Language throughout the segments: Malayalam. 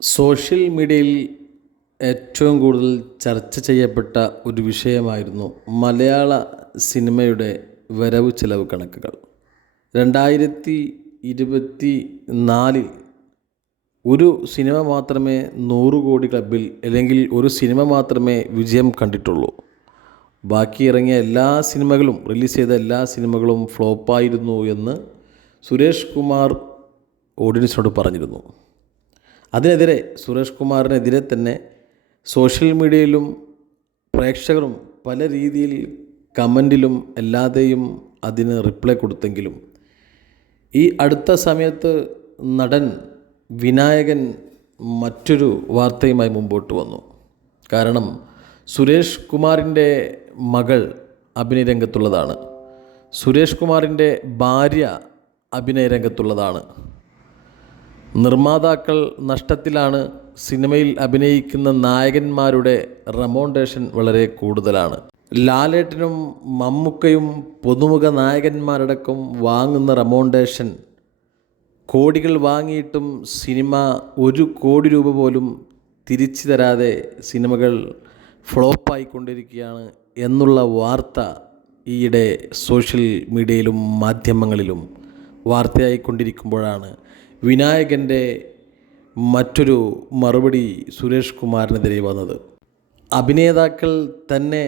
സോഷ്യൽ മീഡിയയിൽ ഏറ്റവും കൂടുതൽ ചർച്ച ചെയ്യപ്പെട്ട ഒരു വിഷയമായിരുന്നു മലയാള സിനിമയുടെ വരവ് ചെലവ് കണക്കുകൾ. 2024 ഒരു സിനിമ മാത്രമേ 100 കോടി ക്ലബിൽ, അല്ലെങ്കിൽ ഒരു സിനിമ മാത്രമേ വിജയം കണ്ടിട്ടുള്ളൂ. ബാക്കി ഇറങ്ങിയ എല്ലാ സിനിമകളും, റിലീസ് ചെയ്ത എല്ലാ സിനിമകളും ഫ്ലോപ്പായിരുന്നു എന്ന് സുരേഷ് കുമാർ ഓഡിയൻസിനോട് പറഞ്ഞിരുന്നു. അതിനെതിരെ, സുരേഷ് കുമാറിനെതിരെ തന്നെ സോഷ്യൽ മീഡിയയിലും പ്രേക്ഷകരും പല രീതിയിൽ കമൻറ്റിലും അല്ലാതെയും അതിന് റിപ്ലൈ കൊടുത്തെങ്കിലും ഈ അടുത്ത സമയത്ത് നടൻ വിനായകൻ മറ്റൊരു വാർത്തയുമായി മുമ്പോട്ട് വന്നു. കാരണം സുരേഷ് കുമാറിൻ്റെ മകൾ അഭിനയ രംഗത്തുള്ളതാണ്. സുരേഷ് കുമാറിൻ്റെ ഭാര്യ അഭിനയ രംഗത്തുള്ളതാണ്. നിർമ്മാതാക്കൾ നഷ്ടത്തിലാണ്. സിനിമയിൽ അഭിനയിക്കുന്ന നായകന്മാരുടെ റെമോണ്ടേഷൻ വളരെ കൂടുതലാണ്. ലാലേട്ടനും മമ്മൂക്കയും പുതുമുഖ നായകന്മാരടക്കം വാങ്ങുന്ന റെമോണ്ടേഷൻ കോടികൾ വാങ്ങിയിട്ടും സിനിമ 1 കോടി രൂപ പോലും തിരിച്ചു തരാതെ സിനിമകൾ ഫ്ലോപ്പായിക്കൊണ്ടിരിക്കുകയാണ് എന്നുള്ള വാർത്ത ഈയിടെ സോഷ്യൽ മീഡിയയിലും മാധ്യമങ്ങളിലും വാർത്തയായിക്കൊണ്ടിരിക്കുമ്പോഴാണ് വിനായകൻ്റെ മറ്റൊരു മറുപടി സുരേഷ് കുമാറിനെതിരെ വന്നത്. അഭിനേതാക്കൾ തന്നെ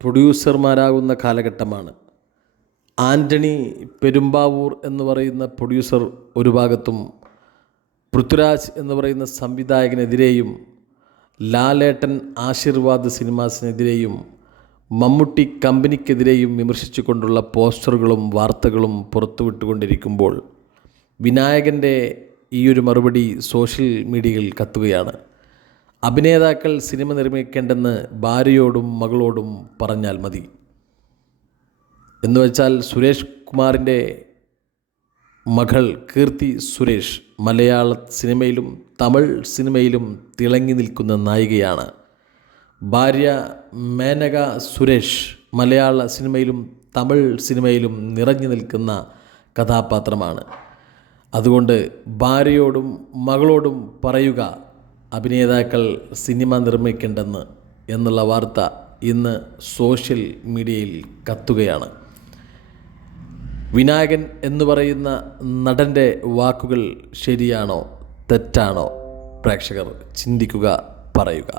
പ്രൊഡ്യൂസർമാരാകുന്ന കാലഘട്ടമാണ്. ആൻ്റണി പെരുമ്പാവൂർ എന്ന് പറയുന്ന പ്രൊഡ്യൂസർ ഒരു ഭാഗത്തും, പൃഥ്വിരാജ് എന്ന് പറയുന്ന സംവിധായകനെതിരെയും, ലാലേട്ടൻ ആശീർവാദ് സിനിമാസിനെതിരെയും, മമ്മൂട്ടി കമ്പനിക്കെതിരെയും വിമർശിച്ചുകൊണ്ടുള്ള പോസ്റ്ററുകളും വാർത്തകളും പുറത്തുവിട്ടുകൊണ്ടിരിക്കുമ്പോൾ വിനായകൻ്റെ ഈ ഒരു മറുപടി സോഷ്യൽ മീഡിയയിൽ കത്തുകയാണ്. അഭിനേതാക്കൾ സിനിമ നിർമ്മിക്കേണ്ടെന്ന് ഭാര്യയോടും മകളോടും പറഞ്ഞാൽ മതി എന്ന് വെച്ചാൽ, സുരേഷ് കുമാറിൻ്റെ മകൾ കീർത്തി സുരേഷ് മലയാള സിനിമയിലും തമിഴ് സിനിമയിലും തിളങ്ങി നിൽക്കുന്ന നായികയാണ്. ഭാര്യ മേനക സുരേഷ് മലയാള സിനിമയിലും തമിഴ് സിനിമയിലും നിറഞ്ഞു നിൽക്കുന്ന കഥാപാത്രമാണ്. അതുകൊണ്ട് ഭാര്യയോടും മകളോടും പറയുക, അഭിനേതാക്കൾ സിനിമ നിർമ്മിക്കേണ്ടെന്ന് എന്നുള്ള വാർത്ത ഇന്ന് സോഷ്യൽ മീഡിയയിൽ കത്തുകയാണ്. വിനായകൻ എന്ന് പറയുന്ന നടൻ്റെ വാക്കുകൾ ശരിയാണോ തെറ്റാണോ? പ്രേക്ഷകർ ചിന്തിക്കുക, പറയുക.